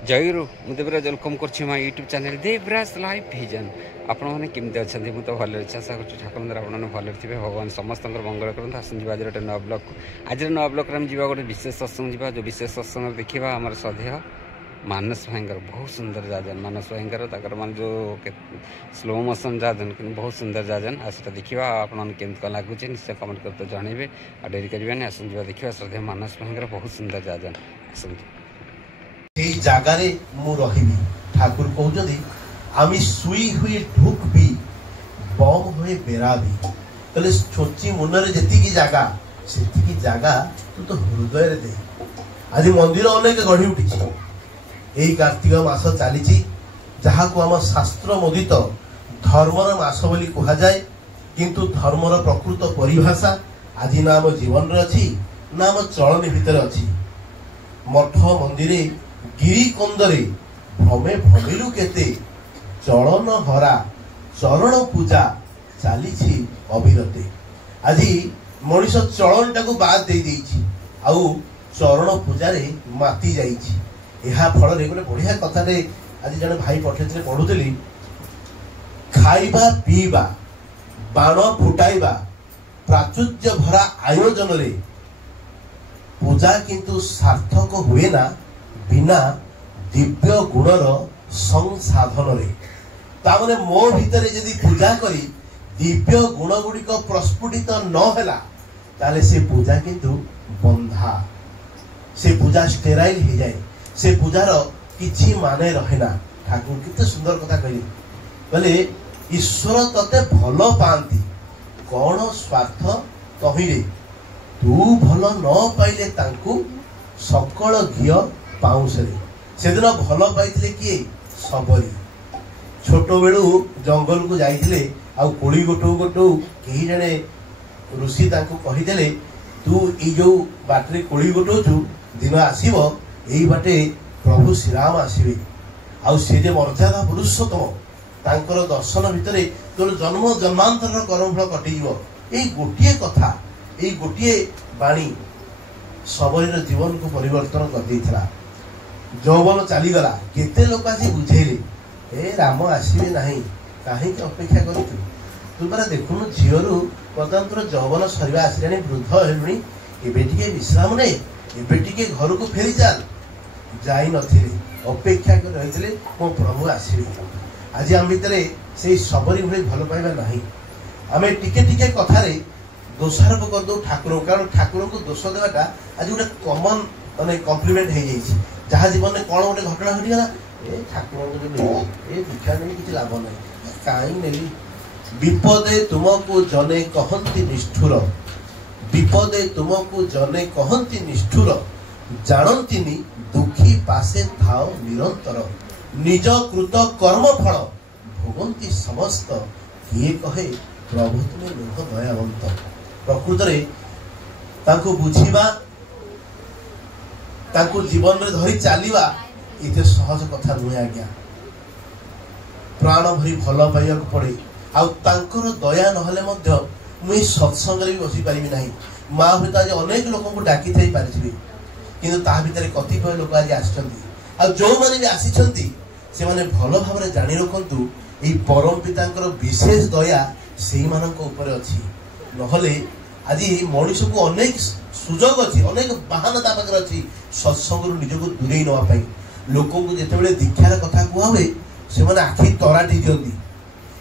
जयरू मुझे देवराज वेलकम कर my YouTube channel Devraj live vision. आपण मैंने केमती अच्छा मुझे तो भल अच्छे आशा कर ठाकुर मंदिर आपने भल थे भगवान समस्त मंगल करते आसन आज गोटे नवा ब्लॉग आज नवा ब्लॉग आम जा गोटे विशेष सत्संग जा जो विशेष सत्संग देखा आम श्रद्धेय मानस भाईर बहुत सुंदर जाजन मानस भाईर मान जो स्लो मोशन जाजन कि बहुत सुंदर जाजन आसा देखा आपके लगुच निश्चय कमेंट करते जनइबे आ डेरी करें आसन जा देखा श्रद्धेय मानस भाईर बहुत सुंदर जाजन आसन जगार मु रही ठाकुर कहते आम सुई हुई ढुक भी बम हुए बेरा भी कहले छोची मुनरे जेतिकी जगह सेतिकी जगह तू तो हृदय दे। आज मंदिर अनेक गढ़ी उठी यही कार्तिक मास चली जहाँ को आम शास्त्र मोदित धर्मर मास बोली कह जाए किंतु धर्मर प्रकृत परिभाषा आज ना आम जीवन रे अच्छी ना आम चलन भितर अच्छी। मठ मंदिर गिरी कंदरे भ्रमे भ्रमिलु केते चलन हरा चरण पूजा चली अविरते। आज मनीष चलन टाक बाद दे देछि आउ चरण पूजा रे माती जाइछि। एहा फल रे गोटे बढ़िया कथाटे आज जने भाई पठेथिले पढुतली खाइबा पीबा बाण फुटाइबा प्राचुर्य भरा आयोजन रे पूजा किंतु सार्थक हुए ना बिना दिव्य गुणर संसाधन रे। तामने मो भितर यदि पूजा करी दिव्य गुण गुड़िक प्रस्फुटित न हैला ताले से पूजा किंतु बंधा से पूजा स्टेराइल हो जाए से पूजार किछि माने रहेना। ठाकुर कितने सुंदर कथा कहले बोले ईश्वर तते भल पाती कौन स्वार्थ तहिरे तू भल न पाइले तांकु सकल घिय पाउसरे से दिन भल पाइथिले किए सबरी छोट बेलू जंगल को जाइथिले आउ कोड़ी गोटो गोटो कही जने ऋषि तांको कहिदेले तू ई जो बाटरे कोड़ी गोटोचु दिन आसीबो एई बाटे प्रभु श्री राम आसीबे आउ से जे मर्यादा पुरुषोत्तम तांकर दर्शन भितरे तोर जन्म जन्मांतर कर्मफल कटि जीवो। एई गोटिए कथा एई गोटिए बाणी सबरीर जीवन को परिवर्तन कर देइथला। जौवन चलीगला केते लोक आसी बुझेले ए राम आसीबे नहीं कहीं अपेक्षा करू तू परा देखुनु झीरू बर्तमान तोर जौवन सरीवा आसलानी वृद्ध हेलुणी एबे टिके विश्राम ने एबे टिके घर को फेरी चल जाई नथिले अपेक्षा कर रहितले मो प्रभु आसीबे। आज आम भितर से सबरी भली भल पाइबा नहीं आमे टिके टिके कथारे दोषारोप कर दो ठाकुर कारण ठाकुर को दोष देवाटा आज गोटे कमन माने कम्प्लीमेंट हो जाइए जहाँ जीवन में कौन गोटे घटना घटीगला ए ठाकुर ए दीक्षा नहीं किसी लाभ ना कहीं नहीं। विपदे तुमको जने कहती निष्ठुर विपदे तुमको जने कहती निष्ठुर जानतीनी दुखी पासे थाओ निरंतर निज कृत कर्म फल भोगंती समस्त किए कहे प्रभु तुम्हें लोक दयावंत। प्रकृत रे तांको बुझीबा तांको जीवन रे धरी चलीबा इते सहज कथा नुहे आज्ञा। प्राण भरी भल पाइबा पड़े आउ तांकर दया नहले मध्य मुई सत्संग रे बसी पारिबि नाही। माँ हुए आज अनेक लोक को डाकी थई पारिथिबे किंतु ता भितर कतिपय लोक आज आछंती आ जो माने भी आछंती से माने भल भाव रे जानि रखंतु एई परम पितांकर विशेष दया सेई मानक ऊपर अछि। नहले आज मनीष को अनेक सुजोग अच्छी अनेक बाहाना ता पाखरे अच्छी सत्संग निजक दूरे ना लोक को जिते दीक्षार कथा कह हुए से आखि तराटी दिखती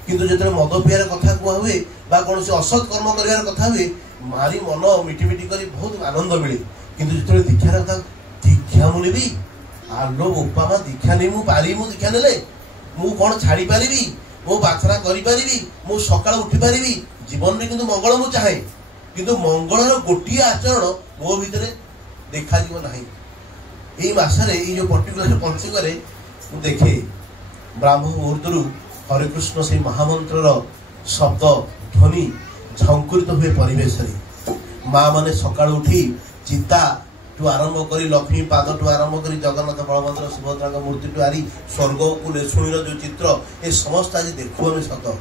किंतु जो मद पियार कथा कह हुए कौन से असत कर्म कर कथा हुए मारी मन मिटिमिटी कर बहुत आनंद मिले किंतु जो दीक्षार कथा दीक्षा मुझे आलो बोपा दीक्षा नहीं मु पारि मु दीक्षा नेले मु कौन छाड़ी पारि मो बाछरा करी मु सकाळ उठी पारि जीवन में किंतु मंगल मु चाहे किंतु मंगलर गोटे आचरण मो भितर देखा जीव ना। यही मसरे जो पर्टिकुलर पंचकरे देखे ब्राह्म मुहूर्तरु हरे कृष्ण से महामंत्र शब्द ध्वनि झंकुरित हुए परिवेश माँ मैंने सका उठी चिता टू आरंभ कर लक्ष्मी पाद टू आरंभ कर जगन्नाथ बलभद्र सुभद्रा मूर्ति टू आरी स्वर्ग को लेशुणी जो चित्र ये समस्त आज देखु आम सत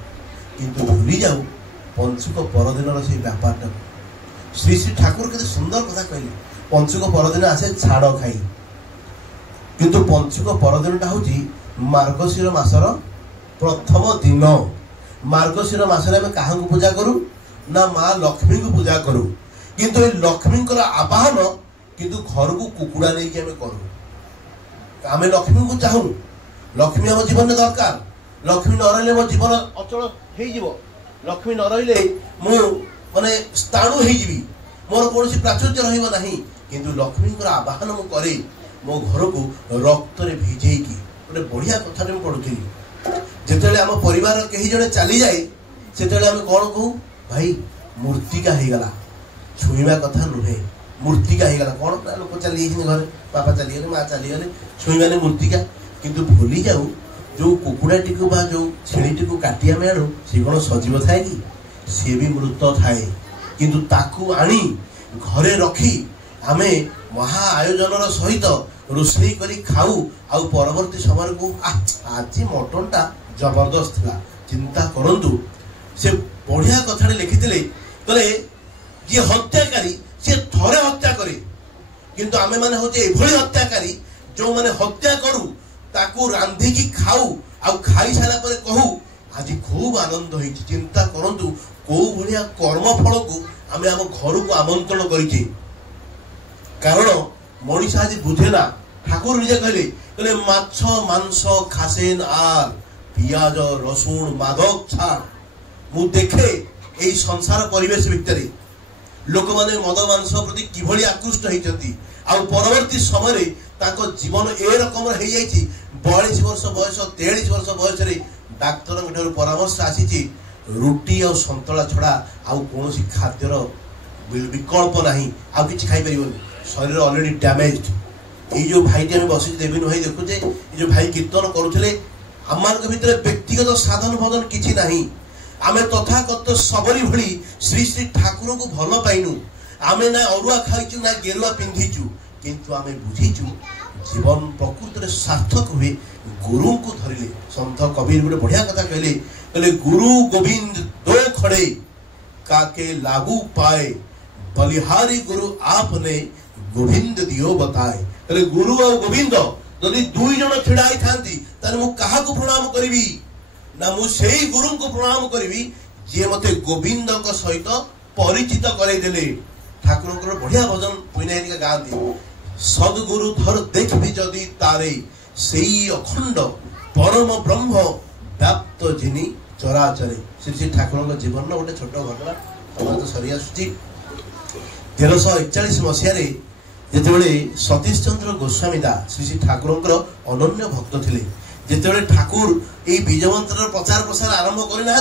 किंतु भूली जाऊ पंचुक परदिन से व्यापार श्री श्री ठाकुर के सुंदर कथा कहले पंचुक परदिन आसे छाड़ खाई किंतु पंचुक परदिन हूँ मार्गशीर मासर प्रथम दिन। मार्गशीर मास क्या पूजा करूँ ना माँ लक्ष्मी को पूजा करूँ, किंतु लक्ष्मी आवाहन किंतु घर को कुकुड़ा नहीं करूँ। आम लक्ष्मी को चाहू, लक्ष्मी आम जीवन में दरकार। लक्ष्मी न रही मो जीवन अचल हो, लक्ष्मी न रही मु माने स्थाणु हो, मोर कौन प्राचुर्य रहा किंतु लक्ष्मी आवाहन मु करे मो घर को रक्त भिजे की। गोटे बढ़िया कथा पढ़ुी जिते आम परिवार कहीं जड़े चली जाए से आम कौन कहू भाई मूर्तिका हो गला, छुईवा कथा नुहे, मूर्तिका हो गला कौन लोक चली घर बापा चलीगले माँ चलीगले छुईवाने मूर्तिका। किंतु भूली जाऊ जो कुकुड़ाटी को जो छेड़ी को काटी आम आणु सी कौन सजीव थाए कि सी भी मृत थाए, किंतु ताकू आनी घरे रखी आमे महा आयोजन सहित रोषे करी खाऊ। आ परवर्ती समय को आज मटन टा जबरदस्त था। चिंता करंतु से बढ़िया कथा लिखिते कहले ये हत्याकारी सी थरे हत्या करे, किंतु आमे माने होचे एभली हत्याकारी जो माने हत्या करू ताकू रांधिकी खाऊ आ खाई सारा पर कहू आज खूब आनंद होई। चिंता करंतु को भलिया कर्मफल को आमे आम घर को आमंत्रण करिचे, कारण मनीष आज बुझेना। ठाकुर निजे कहले माछ मांस खासेन आर पियाज रसुण मादक छाड़। मु देखे यही संसार परिवेश भितर लोक माने मद मांस प्रति किभली आकृष्ट होती। परवर्ती समय जीवन ए रकम हो 42 वर्ष बयस 43 वर्ष बयस डाक्तर परामर्श आसी रुटी और सन्तुला छड़ा आउ कौन खाद्यर विकल्प नहीं, आउ कि खाई पार शरीर ऑलरेडी डैमेज्ड। ये जो भाई बस देवी भाई देखुचे ये जो भाई कीर्तन करुले आम भीतर व्यक्तिगत साधन भदन किसी नहीं। आमे तथाकथ सबरी भली श्री श्री ठाकुर को भल पाइनु। आमे ना अरुआ खाइचु ना गेरुआ पिंधिचु, किंतु आमे बुझीचु जीवन प्रकृत में सार्थक हुए गुरु को धरिले। संत कबीर गोटे बढ़िया कथा कहले, कहले गुरु गोविंद दो खड़े काके लागू पाए, बलिहारी गुरु आपने गोविंद दियो बताए। कहले गुरु और गोविंद जदि दुई जन छिड़ाई थांती ताने मु काहा को प्रणाम करिवि ना मु सेही गुरु को प्रणाम करिवि जे मते गोविंद का सहित परिचित कराई देले। ठाकुर को बढ़िया भजन पुइनाइका गाती सदगुरु धर देख भी जदि तारे सेई अखंड परम ब्रह्म व्याप्त जिनी चराचरे। श्री श्री ठाकुर जीवन गोटे छोट घटना तो सरी आसुची। 1341 मसीह जिते सतीश चंद्र गोस्वामी दा श्री श्री ठाकुर अनन्य भक्त थे। जिते ठाकुर ये बीजमंत्र प्रचार प्रसार आरंभ करना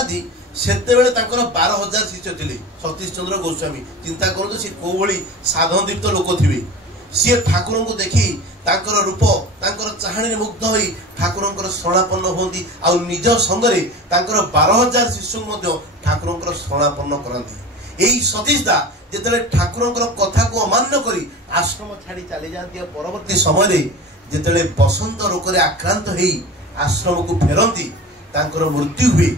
से 12,000 शिष्य थे। सतीश चंद्र गोस्वामी चिंता करूँ सी कौ भाई साधन दीप्त लोक थे। सी ठाकुर को देखी तांकर रूप तांकर चाहणी मुग्ध हो ठाकुर शरणापन्न होती आ निज संगे 12,000 शिष्य ठाकुर शरणापन्न करती। यही सतीश दा जिते ठाकुर कथा को अमान्य करी आश्रम छाड़ी चली जाती। परवर्ती समय जिते बसंत रोग में आक्रांत हो आश्रम को फेरती मृत्यु हुए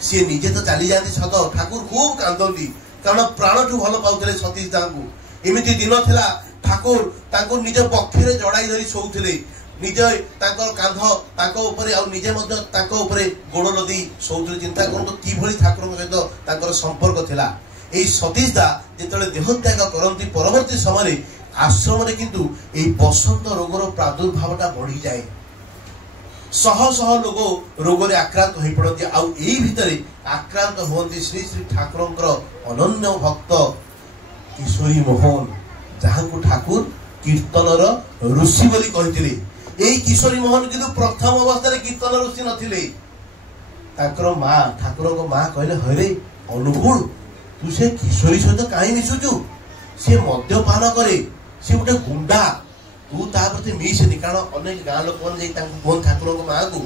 सी निजे तो चली जाती सत। ठाकुर खूब कांदती कारण प्राणठू भल पाते सतीश दा को। एमती दिन थिला ठाकुर निज पक्षे जड़ाई धरी शोले निज कांध निजे गोड़ लदी शोले। चिंता करूँ कि ठाकुर सहित संपर्क थिला। यही सतीश दा जिते देहत्याग करती परवर्ती समय आश्रम किंतु यही बसंत रोगर प्रादुर्भावटा बढ़ी जाए। शह शह लोग रोग में आक्रांत हो पड़ती। आउ यही भितर आक्रांत होती श्री श्री ठाकुर अनन्य भक्त किशोरी मोहन जहाँ को ठाकुर कीर्तन ऋषि बोली कहते। यही किशोरी मोहन किंतु प्रथम अवस्था कीर्तन ऋषि नथिले। माँ ठाकुर माँ कहले हरे अनुकूल तू से किशोरी सहित कहीं मिशुचु सी मद्यपान करे सी गोटे गुंडा तू प्रति मिशेनि। कारण अनेक गाँ लोक कहन ठाकुर माँ को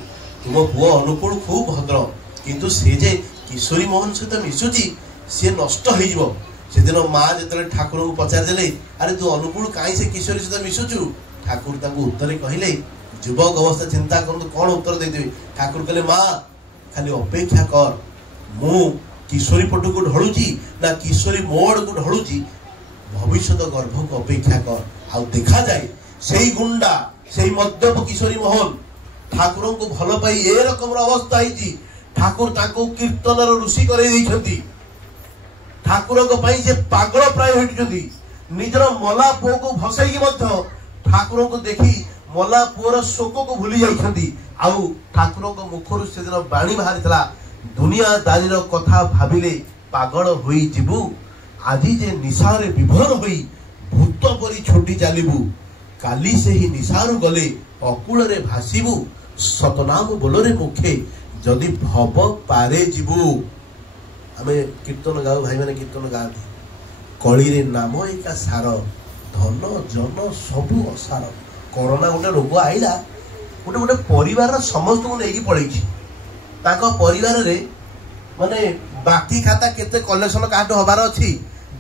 तुम पुओ अनुकूल खूब भद्र किंतु से जे किशोरी मोहन सहित मिशुची सी नष्ट हो। से दिन माँ जो ठाकुर को पचारदे अरे तू अनुकूल कहीं से किशोरी सहित मिशुचु ठाकुर उत्तर कहले युवक अवस्था चिंता करूँ कौन उत्तर देदेवी। ठाकुर कहले माँ खाली अपेक्षा कर मु किशोरी पटु को ढलुची ना किशोरी मोड़ को ढलुची भविष्य गर्भ को अपेक्षा कर आ देखा जाए से गुंडा সেই মদ্যপ কিশোরী মোহন ଠାକୁରଙ୍କୁ ଭଲ ପାଇ ଏ ରକମର ଅବସ୍ଥା ହେଇଛି। ଠାକୁର ତାଙ୍କୁ କୀର୍ତ୍ତନର ଋଷି କରେଇ ଦେଇଛନ୍ତି। ଠାକୁରଙ୍କ ପାଇଁ ସେ ପାଗଳ ପ୍ରାୟ ହେଉଛନ୍ତି। ନିଜର ମଲା ପୁଅକୁ ଭସେଇକି ମଧ୍ୟ ଠାକୁରଙ୍କୁ ଦେଖି ମଲା ପୁଅର ଶୋକକୁ ଭୁଲି ଯାଇଛନ୍ତି। ଆଉ ଠାକୁରଙ୍କ ମୁଖରୁ ସେଦିନ ବାଣୀ ବାହାରିଥିଲା, ଦୁନିଆଦାରୀର କଥା ଭାବିଲେ ପାଗଳ ହୋଇଯିବୁ, ଆଜି ଯେ ନିଶାରେ ବିଭୋର ହୋଇ ଭୂତ ପରି ଛୁଟି ଚାଲିବୁ, କାଲି ସେହି ନିଶାରୁ ଗଲେ ଅକୁଳରେ ଭାସିବୁ, ସତନାମ ବୋଲରେ ମୁଖେ ଯଦି ଭବ ପାରେ ଯିବୁ। ଆମେ କୀର୍ତ୍ତନ ଗାଉ, ଭାଇମାନେ କୀର୍ତ୍ତନ ଗାଆନ୍ତି। କଳିରେ ନାମ ଏକା ସାର, ଧନ ଜନ ସବୁ ଅସାର। କରୋନା ଗୋଟେ ରୋଗ ଆଇଲା, ଗୋଟେ ପରିବାରର ସମସ୍ତଙ୍କୁ ନେଇକି ପଳେଇଛି। ତାଙ୍କ ପରିବାରରେ ମାନେ ବାକି ଖାତା କେତେ କଲେକ୍ସନ କାହାଠୁ ହବାର ଅଛି,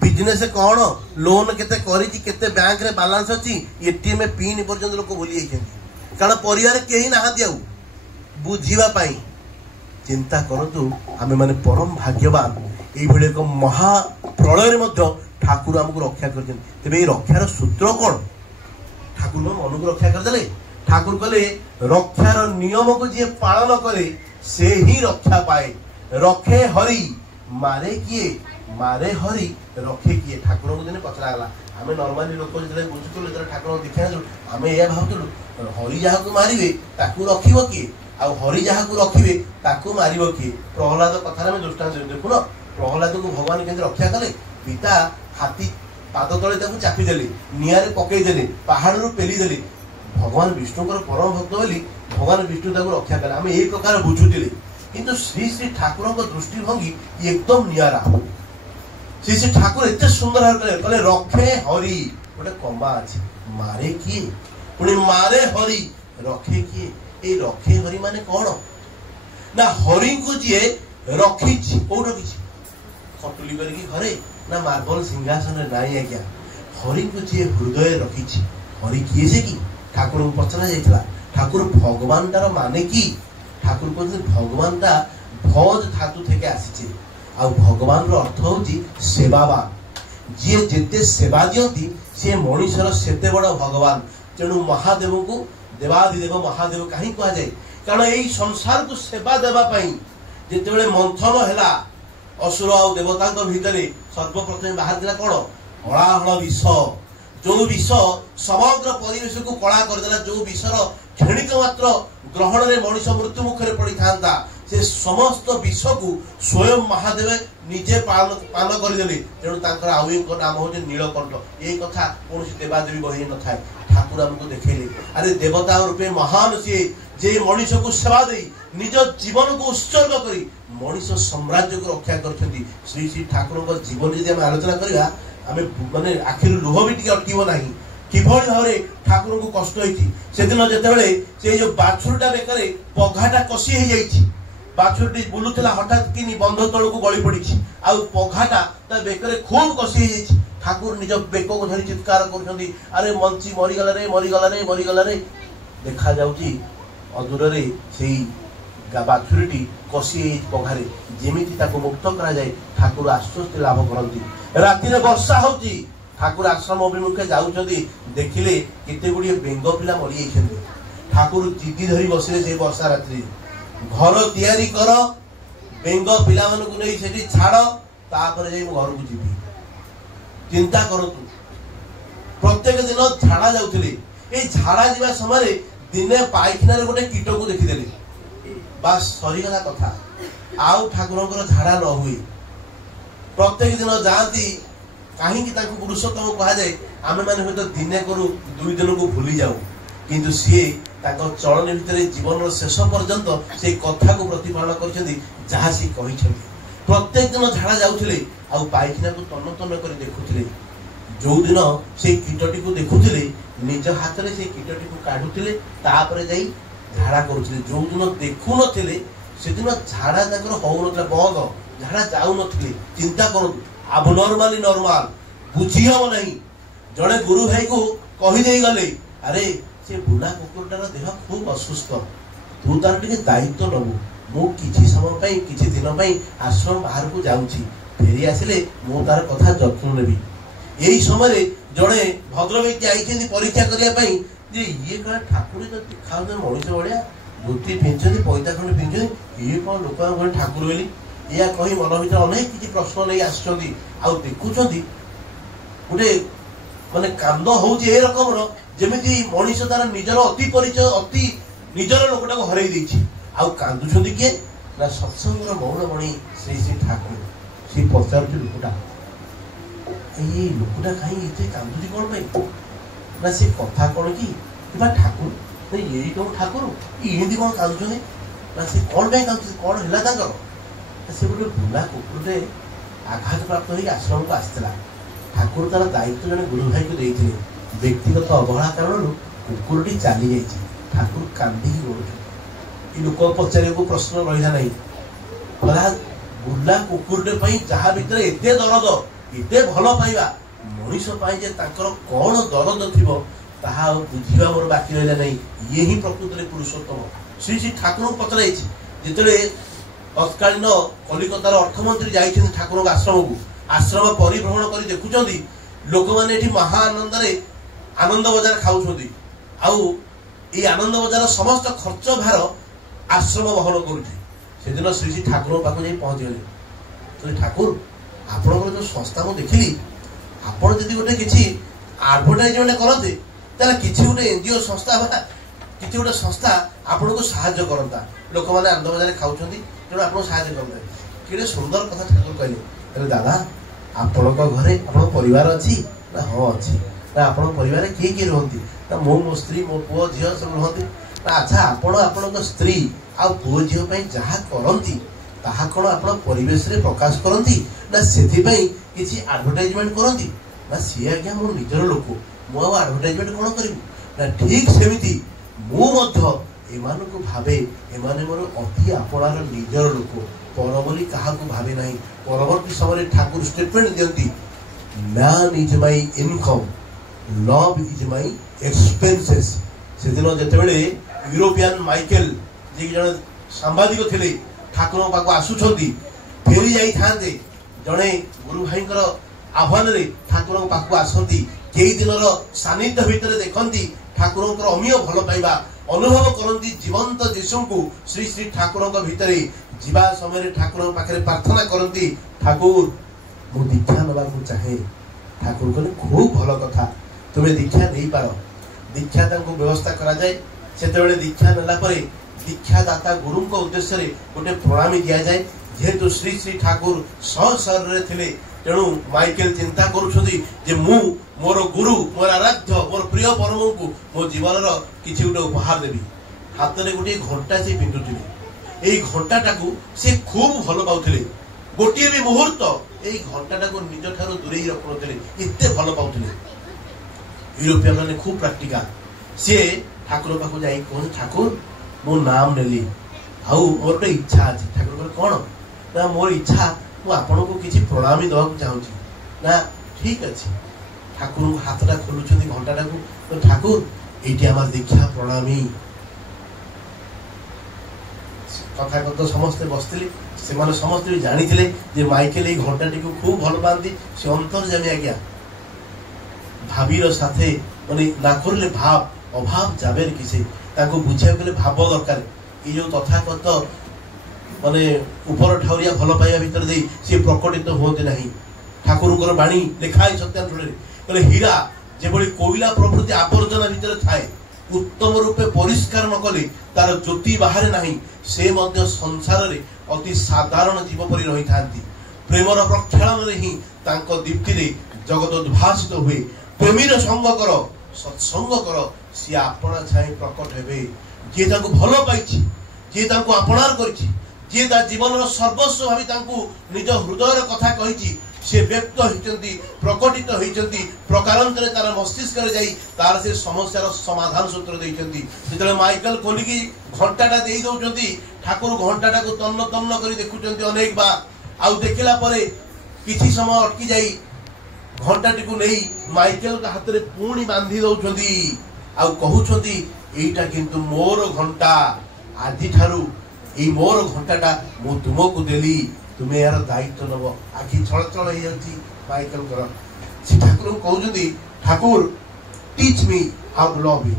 ବିଜନେସ କଣ, ଲୋନ କେତେ କରିଛି, କେତେ ବ୍ୟାଙ୍କରେ ବାଲାନ୍ସ ଅଛି, ଏଟିଏମ ପିନ୍ ପର୍ଯ୍ୟନ୍ତ ଲୋକ ଭୁଲି ଯାଇଛନ୍ତି। କାରଣ ପରିବାର କେହି ନାହାନ୍ତି ଆଉ ବୁଝିବା ପାଇଁ। ଚିନ୍ତା କରନ୍ତୁ, ଆମେ ମାନେ ପରମ ଭାଗ୍ୟବାନ। এইভଳି ଏକ ମହାପ୍ରଳୟରେ ମଧ୍ୟ ଠାକୁର ଆମକୁ ରକ୍ଷା କରିଛନ୍ତି। ତେବେ এই ରକ୍ଷାର ସୂତ୍ର କ'ଣ? ଠାକୁର ମନକୁ ରକ୍ଷା କରିଦେଲେ। ଠାକୁର କହିଲେ ରକ୍ଷାର ନିୟମକୁ ଯିଏ ପାଳନ କରେ ସେ ହିଁ ରକ୍ଷା ପାଏ। ରଖେ ହରି ମାରେ କିଏ, ମାରେ ହରି ରଖେ କିଏ। ଠାକୁରଙ୍କୁ ଦିନେ ପଚରାଗଲା। ଆମେ ନର୍ମାଲି ଲୋକ ଯେତେବେଳେ ବୁଝୁଥିଲୁ, ଯେତେବେଳେ ଠାକୁରଙ୍କୁ ଦେଖିବା ଆମେ ଏହା ଭାବୁଥିଲୁ, ହରି ଯାହାକୁ ମାରିବେ ତାକୁ ରଖିବ କିଏ, ଆଉ ହରି ଯାହାକୁ ରଖିବେ ତାକୁ ମାରିବ କିଏ। ପ୍ରହ୍ଲାଦ କଥାରେ ଆମେ ଦୃଷ୍ଟାନ୍ତ ଦେଖୁନ, ପ୍ରହ୍ଲାଦକୁ ଭଗବାନ କେମିତି ରକ୍ଷା କଲେ। ପିତା ହାତୀ ପାଦ ତଳେ ତାକୁ ଚାପି ଦେଲେ, ନିଆଁରେ ପକେଇ ଦେଲେ, ପାହାଡ଼ରୁ ପେଲି ଦେଲେ। ଭଗବାନ ବିଷ୍ଣୁଙ୍କର ପରମ ଭକ୍ତ ବୋଲି ଭଗବାନ ବିଷ୍ଣୁ ତାକୁ ରକ୍ଷା କଲେ। ଆମେ ଏଇ ପ୍ରକାର ବୁଝୁଥିଲେ, କିନ୍ତୁ ଶ୍ରୀ ଶ୍ରୀ ଠାକୁରଙ୍କ ଦୃଷ୍ଟିଭଙ୍ଗୀ ଏକଦମ ନିଆରା। ଶ୍ରୀ ଶ୍ରୀ ଠାକୁର ଏତେ ସୁନ୍ଦର ଭାବରେ କହିଲେ ରଖେ ହରି, ଗୋଟେ କମା ଅଛି, ମାରେ କିଏ, ପୁଣି ମାରେ ହରି ରଖେ କିଏ। এই ରଖେ ହରି ମାନେ କଣ ନା, ହରିଙ୍କୁ ଯିଏ ରଖିଛି, କୋଉଠି ରଖିଛି, ଖଟୁଲି କରିକି ଘରେ ନା ମାର୍ବଲ ସିଂହାସନରେ ନାହିଁ ଆଜ୍ଞା। ହରିଙ୍କୁ ଯିଏ ହୃଦୟରେ ରଖିଛି, ହରି କିଏ ସେ କି? ଠାକୁରଙ୍କୁ ପଚରା ଯାଇଥିଲା, ଠାକୁର ଭଗବାନଟାର ମାନେ কি? ଠାକୁର କହୁଛନ୍ତି ଭଗବାନଟା ଭଜ ଧାତୁ থেকে ଆସିଛି। ଆଉ ଭଗବାନର ଅର୍ଥ ହଉଛି ସେବାବାନ। ଯିଏ ଯେତେ ସେବା ଦିଅନ୍ତି ସିଏ ମଣିଷର ସେତେ ବଡ଼ ଭଗବାନ। ତେଣୁ ମହାଦେବଙ୍କୁ ଦେବାଧିଦେବ ମହାଦେବ କାହିଁ କୁହାଯାଏ? କାରଣ ଏଇ ସଂସାରକୁ ସେବା ଦେବା ପାଇଁ ଯେତେବେଳେ ମନ୍ଥନ ହେଲା ଅସୁର ଆଉ ଦେବତାଙ୍କ ଭିତରେ, ସର୍ବପ୍ରଥମେ ବାହାରିଥିଲା କଣ? ହଳାହଳ ବିଷ। ଯୋଉ ବିଷ ସମଗ୍ର ପରିବେଶକୁ କଳା କରିଦେଲା, ଯୋଉ ବିଷର କ୍ଷଣିକ ମାତ୍ର ଗ୍ରହଣରେ ମଣିଷ ମୃତ୍ୟୁ ମୁଖରେ ପଡିଥାନ୍ତା, ସେ ସମସ୍ତ ବିଷକୁ ସ୍ୱୟଂ ମହାଦେବ ନିଜେ ପାନ କରିଦେଲେ। ତେଣୁ ତାଙ୍କର ଆଉ ଏକ ନାମ ହଉଛି ନୀଳକଣ୍ଠ। ଏଇ କଥା କୌଣସି ଦେବାଦେବୀ ବହି ନଥାଏ। ଠାକୁର ଆମକୁ ଦେଖେଇଲେ, ଆରେ ଦେବତା ରୂପେ ମହାନ ସିଏ, ଯେ ମଣିଷକୁ ସେବା ଦେଇ ନିଜ ଜୀବନକୁ ଉତ୍ସର୍ଗ କରି ମଣିଷ ସାମ୍ରାଜ୍ୟକୁ ରକ୍ଷା କରିଛନ୍ତି। ଶ୍ରୀ ଶ୍ରୀ ଠାକୁରଙ୍କ ଜୀବନ ଯଦି ଆମେ ଆଲୋଚନା କରିବା, ଆମେ ମାନେ ଆଖିରୁ ଲୁହ ବି ଟିକେ ଅଟକିବ ନାହିଁ। କିଭଳି ଭାବରେ ଠାକୁରଙ୍କୁ କଷ୍ଟ ହେଇଛି। ସେଦିନ ଯେତେବେଳେ ସେ ଯୋଉ ବାଛୁରୀଟା ବେକରେ ପଘାଟା କଷି ହେଇଯାଇଛି, ବାଛୁରୀଟି ବୁଲୁଥିଲା, ହଠାତ୍ କିନି ବନ୍ଧ ତଳକୁ ଗଳି ପଡିଛି, ଆଉ ପଘାଟା ତା ବେକରେ ଖୁବ୍ କଷି ହେଇଯାଇଛି। ଠାକୁର ନିଜ ବେକକୁ ଧରି ଚିତ୍କାର କରୁଛନ୍ତି, ଆରେ ମଞ୍ଚି ମରିଗଲା ରେ, ମରିଗଲା ରେ, ମରିଗଲା ରେ। ଦେଖାଯାଉଛି ଅଦୂରରେ ସେଇ ବାଛୁରୀଟି କଷି ହେଇଛି ପଘାରେ, ଯେମିତି ତାକୁ ମୁକ୍ତ କରାଯାଏ ଠାକୁର ଆଶ୍ୱସ୍ତି ଲାଭ କରନ୍ତି। ରାତିରେ ବର୍ଷା ହଉଛି, ଠାକୁର ଆଶ୍ରମ ଅଭିମୁଖେ ଯାଉଛନ୍ତି, ଦେଖିଲେ କେତେ ଗୁଡିଏ ବେଙ୍ଗ ପିଲା ମରିଯାଇଛନ୍ତି। ଠାକୁର ଜିଦି ଧରି ବସିଲେ ସେଇ ବର୍ଷା ରାତିରେ, ଘର ତିଆରି କର, ବେଙ୍ଗ ପିଲାମାନଙ୍କୁ ନେଇ ସେଠି ଛାଡ, ତାପରେ ଯାଇ ମୁଁ ଘରକୁ ଯିବି। ଚିନ୍ତା କରନ୍ତୁ, ପ୍ରତ୍ୟେକ ଦିନ ଝାଡା ଯାଉଥିଲେ। ଏଇ ଝାଡା ଯିବା ସମୟରେ ଦିନେ ପାଇଖାନାରେ ଗୋଟେ କୀଟକୁ ଦେଖିଦେଲେ, ବାସ୍ ସରିଗଲା କଥା, ଆଉ ଠାକୁରଙ୍କର ଝାଡା ନ ହୁଏ। ପ୍ରତ୍ୟେକ ଦିନ ଯାଆନ୍ତି। କାହିଁକି ତାଙ୍କୁ ପୁରୁଷୋତ୍ତମ କୁହାଯାଏ? ଆମେ ମାନେ ହୁଏତ ଦିନେ କରୁ, 2 ଦିନକୁ ଭୁଲି ଯାଉ, କିନ୍ତୁ ସିଏ ତାଙ୍କ ଚଳନୀ ଭିତରେ ଜୀବନର ଶେଷ ପର୍ଯ୍ୟନ୍ତ ସେଇ କଥାକୁ ପ୍ରତିପାଳନ କରିଛନ୍ତି ଯାହା ସେ କହିଛନ୍ତି। ପ୍ରତ୍ୟେକ ଦିନ ଝାଡା ଯାଉଥିଲେ, ଆଉ ପାଇଖାନାକୁ ତନ୍ନ ତନ୍ନ କରି ଦେଖୁଥିଲେ। ଯୋଉଦିନ ସେଇ କୀଟଟିକୁ ଦେଖୁଥିଲେ, ନିଜ ହାତରେ ସେଇ କୀଟଟିକୁ କାଢୁଥିଲେ, ତାପରେ ଯାଇ ଝାଡା କରୁଥିଲେ। ଯୋଉଦିନ ଦେଖୁନଥିଲେ ସେଦିନ ଝାଡା ତାଙ୍କର ହଉନଥିଲା, ବନ୍ଦ, ଝାଡା ଯାଉନଥିଲେ। ଚିନ୍ତା କରନ୍ତୁ, ଆବନର୍ମାଲି ନର୍ମାଲ, ବୁଝି ହବ ନାହିଁ। ଜଣେ ଗୁରୁ ଭାଇକୁ କହିଦେଇ ଗଲେ, ଆରେ ସେ ବୁଲା କୁକୁରଟାର ଦେହ ଖୁବ୍ ଅସୁସ୍ଥ, ତୁ ତାର ଟିକେ ଦାୟିତ୍ୱ ନବୁ, ମୁଁ କିଛି ସମୟ ପାଇଁ, କିଛି ଦିନ ପାଇଁ ଆଶ୍ରମ ବାହାରକୁ ଯାଉଛି, ଫେରି ଆସିଲେ ମୁଁ ତାର କଥା ଯତ୍ନ ନେବି। ଏଇ ସମୟରେ ଜଣେ ଭଦ୍ରବ୍ୟକ୍ତି ଆଇଛନ୍ତି ପରୀକ୍ଷା କରିବା ପାଇଁ, ଯେ ଇଏ କାଳେ ଠାକୁର ଦେଖାଉଛନ୍ତି ମଣିଷ ଭଳିଆ, ଧୋତି ପିନ୍ଧୁଛନ୍ତି, ପଇତା ଖଣ୍ଡେ ପିନ୍ଧୁଛନ୍ତି, ଇଏ କ'ଣ ଲୋକଙ୍କ ଘରେ ଠାକୁର ବୋଲି ଏହା କହି ମନ ଭିତରେ ଅନେକ କିଛି ପ୍ରଶ୍ନ ନେଇ ଆସିଛନ୍ତି। ଆଉ ଦେଖୁଛନ୍ତି ଗୋଟେ ମାନେ କାନ୍ଦ ହଉଛି ଏ ରକମର, ଯେମିତି ମଣିଷ ତାର ନିଜର ଅତି ପରିଚୟ, ଅତି ନିଜର ଲୋକଟାକୁ ହରେଇ ଦେଇଛି। ଆଉ କାନ୍ଦୁଛନ୍ତି କିଏ ନା ସତ୍ସଙ୍ଗର ମୌନମଣି ଶ୍ରୀ ଶ୍ରୀ ଠାକୁର। ସେ ପଚାରୁଛି ଲୋକଟା, ଏଇ ଲୋକଟା କାହିଁ ଏତେ କାନ୍ଦୁଛି କ'ଣ ପାଇଁ? ନା ସେ କଥା କ'ଣ କି ବା ଠାକୁର, ଏଇ କ'ଣ ଠାକୁର ଏମିତି କ'ଣ କାନ୍ଦୁଛନ୍ତି? ନା ସେ କ'ଣ ପାଇଁ କାନ୍ଦୁଛନ୍ତି, କ'ଣ ହେଲା ତାଙ୍କର? ସେ ଗୋଟେ ବୁଲା କୁକୁରଟେ ଆଘାତପ୍ରାପ୍ତ ହେଇକି ଆଶ୍ରମକୁ ଆସିଥିଲା। ଠାକୁର ତାର ଦାୟିତ୍ୱ ଜଣେ ଗୁରୁ ଭାଇକୁ ଦେଇଥିଲେ। ବ୍ୟକ୍ତିଗତ ଅବହେଳା କାରଣରୁ କୁକୁରଟି ଚାଲି ଯାଇଛି। ଠାକୁର କାନ୍ଦିକି ଗଡ଼ୁଛନ୍ତି। ଏ ଲୋକ ପଚାରିବାକୁ ପ୍ରଶ୍ନ ରହିଲା ନାହିଁ। କହିଲା ବୁଲା କୁକୁରଟେ ପାଇଁ ଯାହା ଭିତରେ ଏତେ ଦରଦ, ଏତେ ଭଲ ପାଇବା, ମଣିଷ ପାଇଁ ଯେ ତାଙ୍କର କ'ଣ ଦରଦ ଥିବ ତାହା ଆଉ ବୁଝିବା ମୋର ବାକି ରହିଲା ନାହିଁ। ଇଏ ହିଁ ପ୍ରକୃତରେ ପୁରୁଷୋତ୍ତମ। ଶ୍ରୀ ଶ୍ରୀ ଠାକୁରଙ୍କୁ ପଚରାଇଛି। ଯେତେବେଳେ ତତ୍କାଳୀନ କଲିକତାର ଅର୍ଥମନ୍ତ୍ରୀ ଯାଇଛନ୍ତି ଠାକୁରଙ୍କ ଆଶ୍ରମକୁ, ଆଶ୍ରମ ପରିଭ୍ରମଣ କରି ଦେଖୁଛନ୍ତି ଲୋକମାନେ ଏଠି ମହା ଆନନ୍ଦରେ ଆନନ୍ଦ ବଜାର ଖାଉଛନ୍ତି। ଆଉ এই ଆନନ୍ଦ ବଜାର ସମସ୍ତ ଖର୍ଚ୍ଚ ଭାର ଆଶ୍ରମ ବହନ କରୁଛି। ସେଦିନ ଶ୍ରୀ ଶ୍ରୀ ଠାକୁରଙ୍କ ପାଖକୁ ଯାଇ ପହଞ୍ଚିଗଲେ। କହିଲେ ଠାକୁର, ଆପଣଙ୍କର ଯେଉଁ ସଂସ୍ଥା ମୁଁ ଦେଖିଲି, ଆପଣ ଯଦି ଗୋଟେ କିଛି ଆଡଭର୍ଟାଇଜମେଣ୍ଟ କରନ୍ତେ ତାହେଲେ କିଛି ଗୋଟେ ଏନଜିଓ ସଂସ୍ଥା ବା କିଛି ଗୋଟେ ସଂସ୍ଥା ଆପଣଙ୍କୁ ସାହାଯ୍ୟ କରନ୍ତା। ଲୋକମାନେ ଆନନ୍ଦ ବଜାରରେ ଖାଉଛନ୍ତି, ତେଣୁ ଆପଣଙ୍କୁ ସାହାଯ୍ୟ କରନ୍ତେ। କେଡ଼େ ସୁନ୍ଦର କଥା ଠାକୁର କହିଲେ। କହିଲେ ଦାଦା, ଆପଣଙ୍କ ଘରେ ଆପଣଙ୍କ ପରିବାର ଅଛି? ନା ହଁ ଅଛି। ନା ଆପଣଙ୍କ ପରିବାରରେ କିଏ କିଏ ରୁହନ୍ତି? ନା ମୁଁ, ମୋ ସ୍ତ୍ରୀ, ମୋ ପୁଅ ଝିଅ ସବୁ ରୁହନ୍ତି। ନା ଆଚ୍ଛା, ଆପଣ ଆପଣଙ୍କ ସ୍ତ୍ରୀ ଆଉ ପୁଅ ଝିଅ ପାଇଁ ଯାହା କରନ୍ତି ତାହା କ'ଣ ଆପଣ ପରିବେଶରେ ପ୍ରକାଶ କରନ୍ତି? ନା ସେଥିପାଇଁ କିଛି ଆଡଭର୍ଟାଇଜମେଣ୍ଟ କରନ୍ତି? ନା ସିଏ ଆଜ୍ଞା ମୋ ନିଜର ଲୋକ, ମୁଁ ଆଉ ଆଡଭର୍ଟାଇଜମେଣ୍ଟ କ'ଣ କରିବୁ? ନା ଠିକ୍ ସେମିତି ମୁଁ ମଧ୍ୟ ଏମାନଙ୍କୁ ଭାବେ, ଏମାନେ ମୋର ଅତି ଆପଣାର ନିଜର ଲୋକ, ପର ବୋଲି କାହାକୁ ଭାବେ ନାହିଁ। ପରବର୍ତ୍ତୀ ସମୟରେ ଠାକୁର ଷ୍ଟେଟମେଣ୍ଟ ଦିଅନ୍ତି, man is my income, love is my expenses. ସେଦିନ ଯେତେବେଳେ ୟୁରୋପିଆନ ମାଇକେଲ, ଯିଏ ଜଣେ ସାମ୍ବାଦିକ ଥିଲେ, ଠାକୁରଙ୍କ ପାଖକୁ ଆସୁଛନ୍ତି, ଫେରି ଯାଇଥାନ୍ତେ, ଜଣେ ଗୁରୁ ଭାଇଙ୍କର ଆହ୍ୱାନରେ ଠାକୁରଙ୍କ ପାଖକୁ ଆସନ୍ତି। କେଇ ଦିନର ସାନ୍ନିଧ୍ୟ ଭିତରେ ଦେଖନ୍ତି ଠାକୁରଙ୍କର ଅମୀୟ ଭଲ ପାଇବା, ଅନୁଭବ କରନ୍ତି ଜୀବନ୍ତ ଯୀଶୁଙ୍କୁ ଶ୍ରୀ ଶ୍ରୀ ଠାକୁରଙ୍କ ଭିତରେ। ଯିବା ସମୟରେ ଠାକୁରଙ୍କ ପାଖରେ ପ୍ରାର୍ଥନା କରନ୍ତି, ଠାକୁର ମୁଁ ଦୀକ୍ଷା ନେବାକୁ ଚାହେଁ। ଠାକୁର କହିଲେ ଖୁବ୍ ଭଲ କଥା, ତୁମେ ଦୀକ୍ଷା ନେଇପାର। ଦୀକ୍ଷା ତାଙ୍କୁ ବ୍ୟବସ୍ଥା କରାଯାଏ। ସେତେବେଳେ ଦୀକ୍ଷା ନେଲା ପରେ ଦୀକ୍ଷାଦାତା ଗୁରୁଙ୍କ ଉଦ୍ଦେଶ୍ୟରେ ଗୋଟେ ପ୍ରଣାମୀ ଦିଆଯାଏ। ଯେହେତୁ ଶ୍ରୀ ଶ୍ରୀ ଠାକୁର ସଶରୀରରେ ଥିଲେ, ତେଣୁ ମାଇକେଲ ଚିନ୍ତା କରୁଛନ୍ତି ଯେ ମୁଁ ମୋର ଗୁରୁ, ମୋର ଆରାଧ୍ୟ, ମୋର ପ୍ରିୟ ପରମଙ୍କୁ ମୋ ଜୀବନର କିଛି ଗୋଟେ ଉପହାର ଦେବି। ହାତରେ ଗୋଟିଏ ଘଣ୍ଟା ସେ ପିନ୍ଧୁଥିଲେ। ଏଇ ଘଣ୍ଟାଟାକୁ ସେ ଖୁବ୍ ଭଲ ପାଉଥିଲେ। ଗୋଟିଏ ବି ମୁହୂର୍ତ୍ତ ଏଇ ଘଣ୍ଟାଟାକୁ ନିଜ ଠାରୁ ଦୂରେଇ ରଖୁନଥିଲେ, ଏତେ ଭଲ ପାଉଥିଲେ। ୟୁରୋପୀୟ ମାନେ ଖୁବ୍ ପ୍ରାକ୍ଟିକାଲ। ସିଏ ଠାକୁର ପାଖକୁ ଯାଇ କୁହନ୍ତି, ଠାକୁର ମୁଁ ନାମ ନେଲି, ଆଉ ମୋର ଗୋଟେ ଇଚ୍ଛା ଅଛି। ଠାକୁର କହିଲେ କ'ଣ? ନା ମୋର ଇଚ୍ଛା, ମୁଁ ଆପଣଙ୍କୁ କିଛି ପ୍ରଣାମୀ ଦେବାକୁ ଚାହୁଁଛି। ନା ଠିକ୍ ଅଛି। ଠାକୁରଙ୍କୁ ହାତଟା ଖୋଲୁଛନ୍ତି ଘଣ୍ଟାଟାକୁ, ଠାକୁର ଏଇଠି ଆମର ଦୀକ୍ଷା ପ୍ରଣାମୀ। କଥା କଥା ସମସ୍ତେ ବସିଥିଲେ। ସେମାନେ ସମସ୍ତେ ବି ଜାଣିଥିଲେ ଯେ ମାଇକେଲ ଏଇ ଘଣ୍ଟାଟିକୁ ଖୁବ୍ ଭଲ ପାଆନ୍ତି। ସେ ଅନ୍ତର୍ଯାମୀ ଆଜ୍ଞା, ଭାବିର ସାଥେ ମାନେ ନା କରିଲେ ଭାବ ଅଭାବ ଯାବେ କିସେ। ତାଙ୍କୁ ବୁଝିବାକୁ ଗଲେ ଭାବ ଦରକାର। ଏଇ ଯୋଉ ତଥାକଥିତ ମାନେ ଉପର ଠାଉରିଆ ଭଲ ପାଇବା ଭିତରେ ଦେଇ ସିଏ ପ୍ରକଟିତ ହୁଅନ୍ତି ନାହିଁ। ଠାକୁରଙ୍କର ବାଣୀ ଲେଖା ହେଇ ସତ୍ୟାନ୍ତରରେ କହିଲେ, ହୀରା ଯେଭଳି କୋଇଲା ପ୍ରଭୃତି ଆବର୍ଜନା ଭିତରେ ଥାଏ, ଉତ୍ତମ ରୂପେ ପରିଷ୍କାର ନ କଲେ ତାର ଜ୍ୟୋତି ବାହାରେ ନାହିଁ, ସେ ମଧ୍ୟ ସଂସାରରେ ଅତି ସାଧାରଣ ଜୀବ ପରି ରହିଥାନ୍ତି। ପ୍ରେମର ପ୍ରକ୍ଷାଳନରେ ହିଁ ତାଙ୍କ ଦୀପ୍ତିରେ ଜଗତ ଉଦ୍ଭାସିତ ହୁଏ। ପ୍ରେମୀର ସଙ୍ଗ କର, ସତ୍ସଙ୍ଗ କର, ସିଏ ଆପଣା ଛାଇ ପ୍ରକଟ ହେବେ। ଯିଏ ତାଙ୍କୁ ଭଲ ପାଇଛି, ଯିଏ ତାଙ୍କୁ ଆପଣାର କରିଛି, ଯିଏ ତା ଜୀବନର ସର୍ବସ୍ୱ ଭାବି ତାଙ୍କୁ ନିଜ ହୃଦୟର କଥା କହିଛି, ସେ ବ୍ୟକ୍ତ ହୋଇଛନ୍ତି, ପ୍ରକଟିତ ହୋଇଛନ୍ତି। ପ୍ରକାରାନ୍ତରେ ତାର ମସ୍ତିଷ୍କରେ ଯାଇ ତାର ସେ ସମସ୍ୟାର ସମାଧାନ ସୂତ୍ର ଦେଇଛନ୍ତି। ଯେତେବେଳେ ମାଇକେଲ ଖୋଲିକି ଘଣ୍ଟାଟା ଦେଇ ଦଉଛନ୍ତି, ଠାକୁର ଘଣ୍ଟାଟାକୁ ତନ୍ନ ତନ୍ନ କରି ଦେଖୁଛନ୍ତି ଅନେକ ବାର। ଆଉ ଦେଖିଲା ପରେ କିଛି ସମୟ ଅଟକି ଯାଇ ଘଣ୍ଟାଟିକୁ ନେଇ ମାଇକେଲଙ୍କ ହାତରେ ପୁଣି ବାନ୍ଧି ଦଉଛନ୍ତି। ଆଉ କହୁଛନ୍ତି, ଏଇଟା କିନ୍ତୁ ମୋର ଘଣ୍ଟା, ଆଜିଠାରୁ ଏଇ ମୋର ଘଣ୍ଟାଟା ମୁଁ ତୁମକୁ ଦେଲି, ତୁମେ ଏହାର ଦାୟିତ୍ୱ ନେବ। ଆଖି ଛଳଛଳ ହେଇଯାଉଛି ମାଇକେଲଙ୍କର। ସେ ଠାକୁରଙ୍କୁ କହୁଛନ୍ତି, ଠାକୁର ଟିଚ୍ ମି ହାଉ ଟୁ ଲଭ୍ ୟୁ,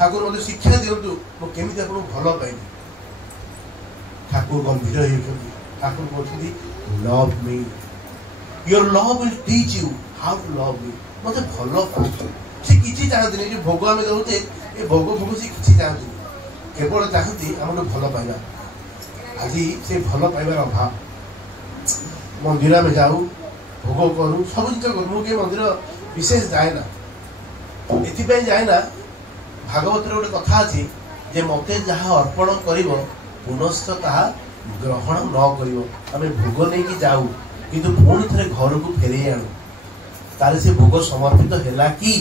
ଠାକୁର ମୋତେ ଶିକ୍ଷା ଦିଅନ୍ତୁ ମୁଁ କେମିତି ଆପଣଙ୍କୁ ଭଲ ପାଇବି। ଠାକୁର ଗମ୍ଭୀର ହେଉଛନ୍ତି। ଠାକୁର କହୁଛନ୍ତି love me, your love will teach you how to love me. ମୋତେ ଭଲ ପାଆ। ସେ କିଛି ଚାହାନ୍ତିନି, ଯୋଉ ଭୋଗ ଆମେ ଦେଉଛେ ଏ ଭୋଗ ଭୋଗ ସେ କିଛି ଚାହାନ୍ତିନି, କେବଳ ଚାହାନ୍ତି ଆମଠୁ ଭଲ ପାଇବା। ଆଜି ସେ ଭଲ ପାଇବାର ଅଭାବ। ମନ୍ଦିର ଆମେ ଯାଉ, ଭୋଗ କରୁ, ସବୁ ଜିନିଷ କରୁ। ମୁଁ କିଏ ମନ୍ଦିର ବିଶେଷ ଯାଏ ନା, ଏଥିପାଇଁ ଯାଏ ନା, ଭାଗବତରେ ଗୋଟେ କଥା ଅଛି ଯେ ମୋତେ ଯାହା ଅର୍ପଣ କରିବ ପୁନଶ୍ଚ ତାହା ଗ୍ରହଣ ନ କରିବ। ଆମେ ଭୋଗ ନେଇକି ଯାଉ କିନ୍ତୁ ପୁଣି ଥରେ ଘରକୁ ଫେରେଇ ଆଣୁ, ତାହେଲେ ସେ ଭୋଗ ସମର୍ପିତ ହେଲା କି?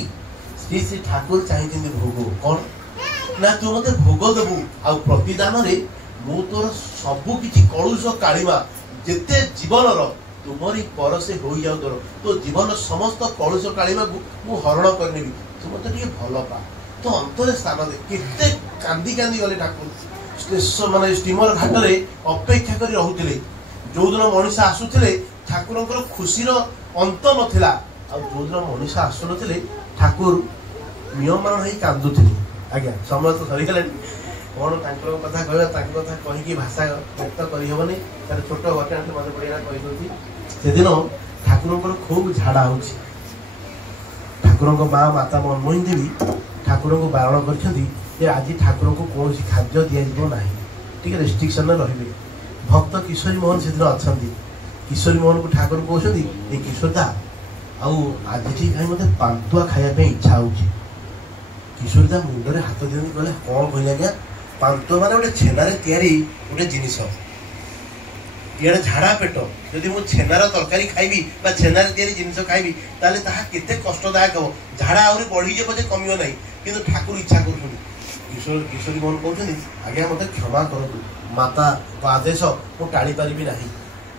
ଶ୍ରୀ ଠାକୁର ଚାହିଁଛନ୍ତି ଭୋଗ କଣ ନା ତୁ ମୋତେ ଭୋଗ ଦେବୁ, ଆଉ ପ୍ରତିଦାନରେ ମୁଁ ତୋର ସବୁ କିଛି କଳୁଷ କାଳିମା ଯେତେ ଜୀବନର ତୁମରି ପରସେ ହୋଇଯାଉ, ତୋ ଜୀବନର ସମସ୍ତ କଳୁଷ କାଳିମାକୁ ମୁଁ ହରଣ କରିନେବି, ତୁ ମୋତେ ଟିକେ ଭଲ ପା, ତୋ ଅନ୍ତରେ ସ୍ଥାନ ଦେ। କେତେ କାନ୍ଦି କାନ୍ଦି ଗଲେ ଠାକୁର, ମାନେ ଷ୍ଟିମର ଘାଟରେ ଅପେକ୍ଷା କରି ରହୁଥିଲେ। ଯୋଉଦିନ ମଣିଷ ଆସୁଥିଲେ ଠାକୁରଙ୍କର ଖୁସିର ଅନ୍ତ ନଥିଲା, ଆଉ ଯୋଉଦିନ ମଣିଷ ଆସୁନଥିଲେ ଠାକୁର ନିୟମାନ ହେଇ କାନ୍ଦୁଥିଲେ। ଆଜ୍ଞା ସମୟ ତ ସରିଗଲାଣି, କଣ ତାଙ୍କର କଥା କହିବା, ତାଙ୍କ କଥା କହିକି ଭାଷା ବ୍ୟକ୍ତ କରିହେବନି। ତାର ଛୋଟ ଘଟଣାଟି ମନେ ପଡ଼ିଲା କହିଦେଉଛି। ସେଦିନ ଠାକୁରଙ୍କର ଖୁବ୍ ଝାଡ଼ା ହେଉଛି। ଠାକୁରଙ୍କ ମାତା ମନମୋହିନୀ ଦେବୀ ଠାକୁରଙ୍କୁ ବାରଣ କରିଛନ୍ତି ଯେ ଆଜି ଠାକୁରଙ୍କୁ କୌଣସି ଖାଦ୍ୟ ଦିଆଯିବ ନାହିଁ, ଟିକେ ରେଷ୍ଟ୍ରିକ୍ସନରେ ରହିବେ। ଭକ୍ତ କିଶୋରୀ ମୋହନ ସେଦିନ ଅଛନ୍ତି। କିଶୋରୀ ମୋହନକୁ ଠାକୁର କହୁଛନ୍ତି ଏ କିଶୋରୀଦା ଆଉ ଆଜି ଠିକ୍ କାହିଁ ମୋତେ ପାନ୍ତୁଆ ଖାଇବା ପାଇଁ ଇଚ୍ଛା ହେଉଛି। କିଶୋରୀଦା ମୁଣ୍ଡରେ ହାତ ଦିଅନ୍ତି, କହିଲେ କ'ଣ କହିଲେ ଆଜ୍ଞା? ପାନ୍ତୁଆ ମାନେ ଗୋଟେ ଛେନାରେ ତିଆରି ଗୋଟେ ଜିନିଷ, ଇଆଡ଼େ ଝାଡ଼ା ପେଟ, ଯଦି ମୁଁ ଛେନାର ତରକାରୀ ଖାଇବି ବା ଛେନାରେ ତିଆରି ଜିନିଷ ଖାଇବି ତାହେଲେ ତାହା କେତେ କଷ୍ଟଦାୟକ ହେବ। ଝାଡ଼ା ଆହୁରି ବଢ଼ିଯିବ ପଛେ କମିବ ନାହିଁ, କିନ୍ତୁ ଠାକୁର ଇଚ୍ଛା କରୁଛନ୍ତି। କିଶୋରୀ ମୋହନ କହୁଛନ୍ତି ଆଜ୍ଞା ମୋତେ କ୍ଷମା କରନ୍ତୁ, ମାତାଙ୍କ ଆଦେଶ ମୁଁ ଟାଳି ପାରିବି ନାହିଁ।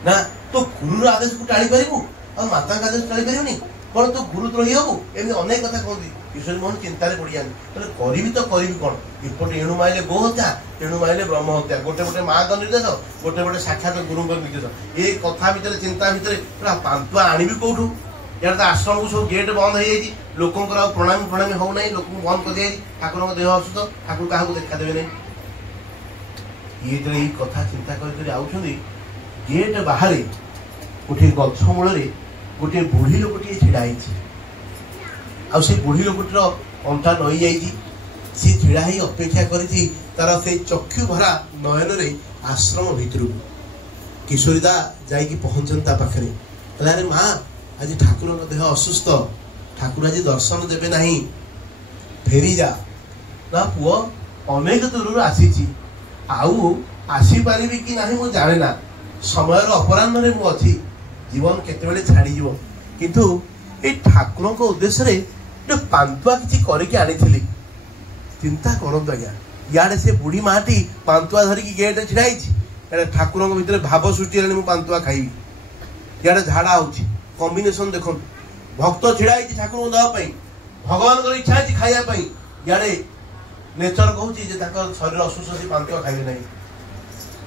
ନା ତୋ ଗୁରୁର ଆଦେଶକୁ ଟାଳି ପାରିବୁ ଆଉ ମାତାଙ୍କ ଆଦେଶ ଟାଳି ପାରିବୁନି, କ'ଣ ତୁ ଗୁରୁଦ୍ରୋହୀ ହବୁ? ଏମିତି ଅନେକ କଥା କହନ୍ତି। କିଶୋରୀ ମୋହନ ଚିନ୍ତାରେ ପଡ଼ିଯାନ୍ତି, କହିଲେ କରିବି ତ କରିବି କ'ଣ? ଏପଟେ ଏଣୁ ମାଇଲେ ଗୋ ହତ୍ୟା, ତେଣୁ ମାଇଲେ ବ୍ରହ୍ମ ହତ୍ୟା, ଗୋଟେ ଗୋଟେ ମାଙ୍କ ନିର୍ଦ୍ଦେଶ, ଗୋଟେ ଗୋଟେ ସାକ୍ଷାତ ଗୁରୁଙ୍କ ନିର୍ଦ୍ଦେଶ। ଏ କଥା ଭିତରେ ଚିନ୍ତା ଭିତରେ ପାନ୍ତୁଆ ଆଣିବି କୋଉଠୁ? ଇଆଡ଼େ ତ ଆଶ୍ରମକୁ ସବୁ ଗେଟ୍ ବନ୍ଦ ହେଇଯାଇଛି, ଲୋକଙ୍କର ଆଉ ପ୍ରଣାମୀ ହଉନାହିଁ, ଲୋକଙ୍କୁ ବନ୍ଦ କରିଦିଆଯାଇଛି। ଠାକୁରଙ୍କ ଦେହ ଅସୁସ୍ଥ, ଠାକୁର କାହାକୁ ଦେଖାଦେବେ ନାହିଁ। ଇଏ ଯେତେବେଳେ ଏଇ କଥା ଚିନ୍ତା କରି ଆଉଛନ୍ତି, ଗେଟ୍ ବାହାରେ ଗୋଟିଏ ଗଛ ମୂଳରେ ଗୋଟିଏ ବୁଢ଼ୀ ଲୋକଟିଏ ଛିଡ଼ା ହେଇଛି। ଆଉ ସେ ବୁଢ଼ୀ ଲୋକଟିର ଅଣ୍ଟା ନଇ ଯାଇଛି, ସିଏ ଛିଡ଼ା ହେଇ ଅପେକ୍ଷା କରିଛି ତାର ସେଇ ଚକ୍ଷୁ ଭରା ନୟନରେ ଆଶ୍ରମ ଭିତରକୁ। କିଶୋରୀଦା ଯାଇକି ପହଞ୍ଚନ୍ତି ତା ପାଖରେ, କହିଲେ ଆରେ ମା ଆଜି ଠାକୁରଙ୍କ ଦେହ ଅସୁସ୍ଥ, ଠାକୁର ଆଜି ଦର୍ଶନ ଦେବେ ନାହିଁ, ଫେରିଯା। ନା ପୁଅ ଅନେକ ଦୂରରୁ ଆସିଛି, ଆଉ ଆସିପାରିବି କି ନାହିଁ ମୁଁ ଜାଣେ ନା, ସମୟର ଅପରାହ୍ନରେ ମୁଁ ଅଛି, ଜୀବନ କେତେବେଳେ ଛାଡ଼ିଯିବ, କିନ୍ତୁ ଏଇ ଠାକୁରଙ୍କ ଉଦ୍ଦେଶ୍ୟରେ ଗୋଟେ ପାନ୍ତୁଆ କିଛି କରିକି ଆଣିଥିଲି। ଚିନ୍ତା କରନ୍ତୁ ଆଜ୍ଞା, ଇଆଡ଼େ ସେ ବୁଢ଼ୀ ମାଟି ପାନ୍ତୁଆ ଧରିକି ଗେଟ୍ରେ ଛିଡ଼ା ହେଇଛି, ଇଆଡ଼େ ଠାକୁରଙ୍କ ଭିତରେ ଭାବ ସୃଷ୍ଟି ହେଲାଣି ମୁଁ ପାନ୍ତୁଆ ଖାଇବି, ଇଆଡ଼େ ଝାଡ଼ା ହେଉଛି। କମ୍ବିନେସନ ଦେଖନ୍ତୁ, ଭକ୍ତ ଛିଡ଼ା ହେଇଛି ଠାକୁରଙ୍କୁ ଦେବା ପାଇଁ, ଭଗବାନଙ୍କର ଇଚ୍ଛା ଅଛି ଖାଇବା ପାଇଁ, ଇଆଡ଼େ ନେଚର କହୁଛି ଯେ ତାଙ୍କର ଶରୀର ଅସୁସ୍ଥ, ସେ ପାନ୍ତୁଆ ଖାଇବେ ନାହିଁ।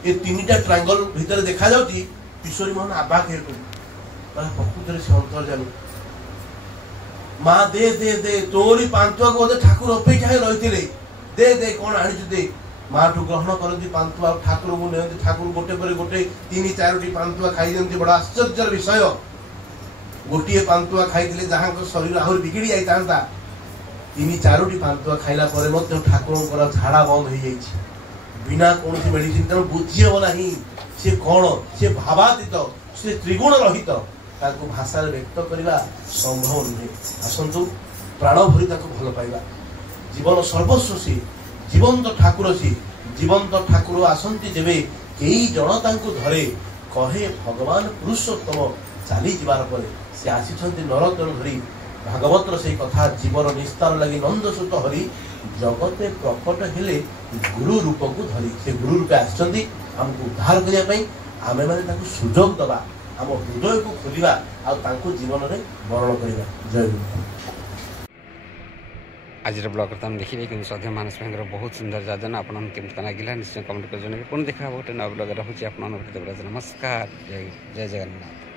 ଏ ତିନିଟା ଟ୍ରାଙ୍ଗଲ ଭିତରେ ଦେଖାଯାଉଛି କିଶୋରୀ ମୋହନ ଆବାକ ହେଉଛନ୍ତି, ପ୍ରକୃତରେ ସେ ଅନ୍ତର୍ଯାମୀ। ମା ଦେ ଦେ ଦେ ତୋରି ପାନ୍ତୁଆକୁ ବୋଧେ ଠାକୁର ଅପେକ୍ଷା ହେଇ ରହିଥିଲେ, ଦେ ଦେ କ'ଣ ଆଣିଛୁ ଦେ। ମାଠୁ ଗ୍ରହଣ କରନ୍ତି ପାନ୍ତୁଆ, ଠାକୁରଙ୍କୁ ନିଅନ୍ତି, ଠାକୁର ଗୋଟେ ପରେ ଗୋଟେ 3-4ଟି ପାନ୍ତୁଆ ଖାଇ ଦିଅନ୍ତି। ବଡ଼ ଆଶ୍ଚର୍ଯ୍ୟର ବିଷୟ, ଗୋଟିଏ ପାନ୍ତୁଆ ଖାଇଥିଲେ ଯାହାଙ୍କ ଶରୀର ଆହୁରି ବିଗିଡ଼ି ଯାଇଥାନ୍ତା, 3-4ଟି ପାନ୍ତୁଆ ଖାଇଲା ପରେ ମଧ୍ୟ ଠାକୁରଙ୍କର ଝାଡ଼ା ବନ୍ଦ ହେଇଯାଇଛି, ବିନା କୌଣସି ମେଡିସିନ। ତେଣୁ ବୁଝି ହେବ ନାହିଁ ସେ କ'ଣ, ସେ ଭାବାତୀତ, ସେ ତ୍ରିଗୁଣ ରହିତ, ତାଙ୍କୁ ଭାଷାରେ ବ୍ୟକ୍ତ କରିବା ସମ୍ଭବ ନୁହେଁ। ଆସନ୍ତୁ ପ୍ରାଣ ଭରି ତାଙ୍କୁ ଭଲ ପାଇବା। ଜୀବନ ସର୍ବସ୍ୱ ସିଏ, ଜୀବନ୍ତ ଠାକୁର ସିଏ, ଜୀବନ୍ତ ଠାକୁର ଆସନ୍ତି ଯେବେ କେଇ ଜଣ ତାଙ୍କୁ ଧରେ, କହେ ଭଗବାନ ପୁରୁଷୋତ୍ତମ। ଚାଲିଯିବାର ପରେ ସେ ଆସିଛନ୍ତି ନରତନ ଧରି। ଭାଗବତର ସେଇ କଥା, ଜୀବନ ନିସ୍ତାର ଲାଗି ନନ୍ଦସୁତ ହରି, ଜଗତେ ପ୍ରକଟ ହେଲେ ଗୁରୁ ରୂପକୁ ଧରି। ସେ ଗୁରୁ ରୂପେ ଆସିଛନ୍ତି ଆମକୁ ଉଦ୍ଧାର କରିବା ପାଇଁ। ଆମେମାନେ ତାଙ୍କୁ ସୁଯୋଗ ଦେବା, ଆମ ହୃଦୟକୁ ଖୋଲିବା, ଆଉ ତାଙ୍କୁ ଜୀବନରେ ବରଣ କରିବା। ଜୟ ଗୁରୁ। ଆଜିର ବ୍ଲଗ୍ରେ ତ ଆମେ ଦେଖିଲେ, କିନ୍ତୁ ସଦ୍ୟ ମାନସ ଭାଇଙ୍କର ବହୁତ ସୁନ୍ଦର ଯୋଜନା। ଆପଣଙ୍କୁ କେମିତି ଲାଗିଲା ନିଶ୍ଚୟ କମେଣ୍ଟ କରି ଜଣାଇବେ। ପୁଣି ଦେଖା ହେବ ଗୋଟେ ନୂଆ ବ୍ଲଗ୍ରେ। ରହୁଛି ଆପଣମାନଙ୍କ ଦେବରାଜ। ନମସ୍କାର, ଜୟ ଜଗନ୍ନାଥ।